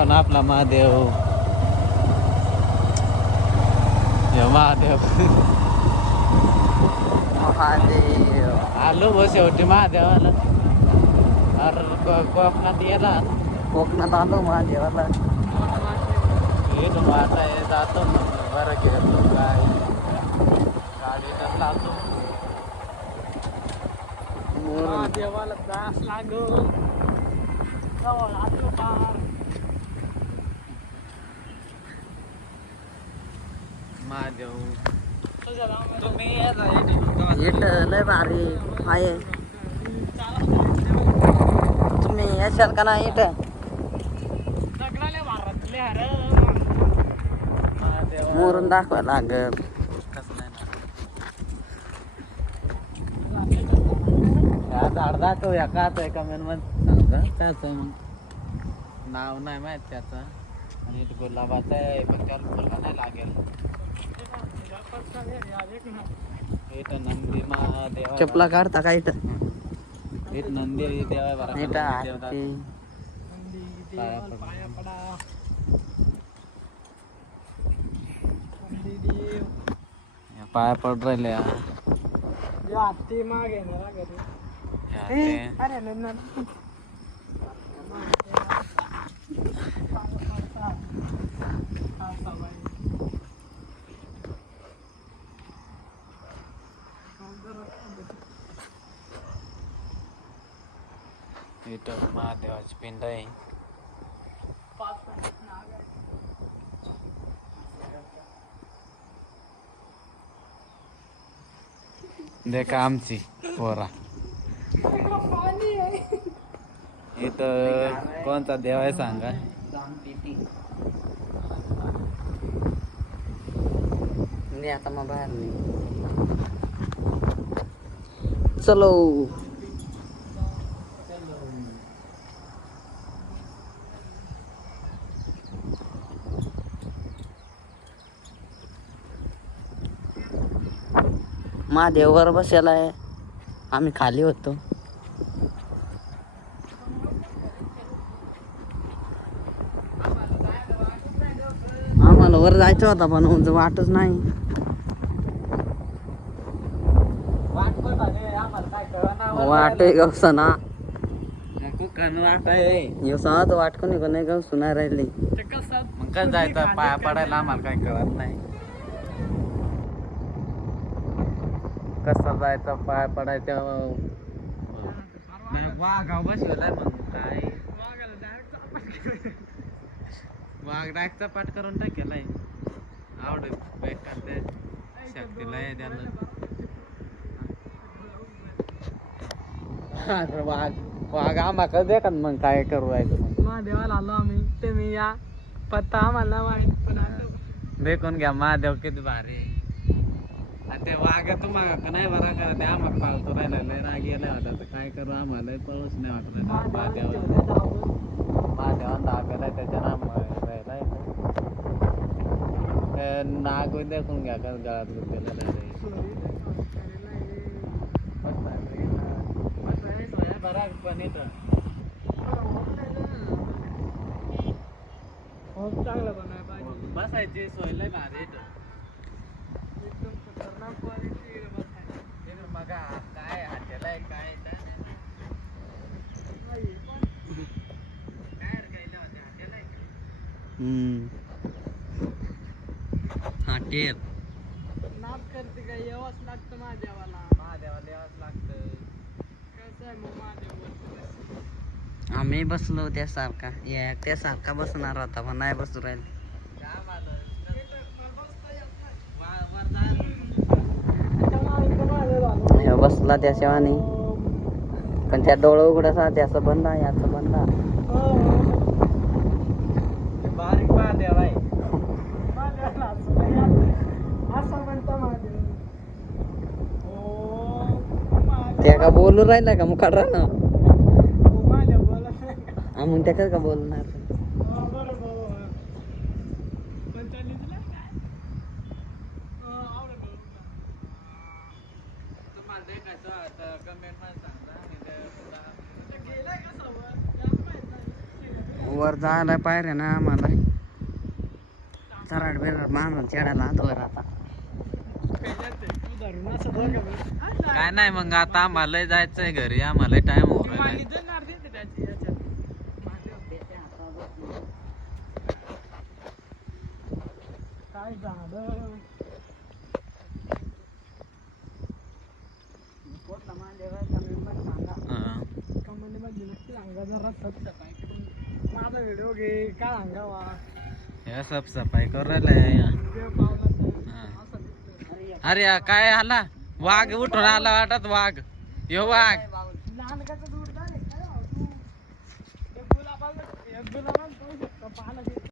दाखवा ना आपला महादेव हे महादेव महादेव आलो बस शेवटी महादेवाला अरे को- कोकणात येला कोकणात आलो महादेवाला इथून आता हे जातो मग बरं गेलो काय गाडीनं जातो देवाला दास लागल जवळ आलो पार महादेव तुझ्या तुम्ही इट लय भारी आहे तुम्ही येशाल का नाही इट दगडाले मारतले अरे महादेव मोरून दाखवा लागल कसं नाही ना. या झाड दाखवूया काच आहे कमेंटमध्ये सांगा काच आहे मग नाव नाही माहीत त्याचं आणि गुलाबाचं आहे पण त्याला फुलं नाही लागेल नंदी महादेव चपला काढता का इट इथं नंदी. पाया पडा. पाया पडा नंदी देव या पाया पड राहिले मागे. अरे नंदन इथं महादेवाची पिंड आहे देखा आमची पोरा इथं कोणता देव आहे सांगा नाही आता मग बाहेर नाही चलो महादेववर बसेला आहे. आम्ही खाली होतो. आम्हाला वर जायचं होता पण उंच वाटच नाही. वाट आहे गवसा ना कोकण वाट कोणी कोणी गाव सुना राहिली. कसं मग काय जायचं? पाया पडायला आम्हाला काही कळत नाही. कसं जायचं पाया पडायचं. वाघाव बसवलाय मग काय. वाघ डायरेक्टचा पाठ करून टाकेलाय. आवड बेकार ते शक्तीला आहे त्याला वाघ वाघ आम्हाला दे का मग काय करू मग महादेवाला आलो आम्ही. तुम्ही या. पत्ता आम्हाला माहीत पण देखून घ्या महादेव किती भारी आहे. आणि ते वाघ तुम्हाला नाही बरा करा ते आम्हाला पाळतो राहिला लय राग गेला होता. तर काय करू आम्हाला? पळूच नाही वाटलं महादेव महादेवान दाखवला त्याच्या नाम राहिला नाग देखून घ्या का गळ्यात गुंतलेलं बरा पण खूप चांगलं पाहिजे बसायची सोय लय भारी इथं. बघा काय हातेला आहे काय का? हा टेप नाद करते काय यावंच लागतं महादेवाला. महादेवाला यावंच लागतं. कसं आहे मग महादेव? आम्ही बसलो त्यासारखा. या त्यासारखा बसणार होता पण नाही बसू राहील काय आम्हाला वा- वर जायला ह्यो बसला त्याशिवाय पण त्या डोळं उघडस त्याचं बंद आहे याचं बंद त्या का बोलू राहिला का मुखात राहणं? हा मग त्या का बोलणार हो, बरोबर पण त्यांनी दिलं काय हो, आवडत होतं. कमेंटमध्ये सांगा वर? जायला पाहिजे ना आम्हाला चराड बिराड बांधून चढायला हात वर आता. काय नाही मग आता आम्हाला जायचंय घरी आम्हाला टाइम हो राहिलाय. मांडी देणार दे ते त्याची याच्यात. काय झालं सांगा जरा सबस्क्राईब माझा व्हिडिओ घे काय सांगावा हे सब सफाई करू राहिलाय व्हिडिओ पावला तर. असं दिसतंय. अरे काय आला वाघ उठून आला वाटत वाघ यो वाघ लहान काय तू? गुलाबाला- गुलाबाला शकतो, गेलं.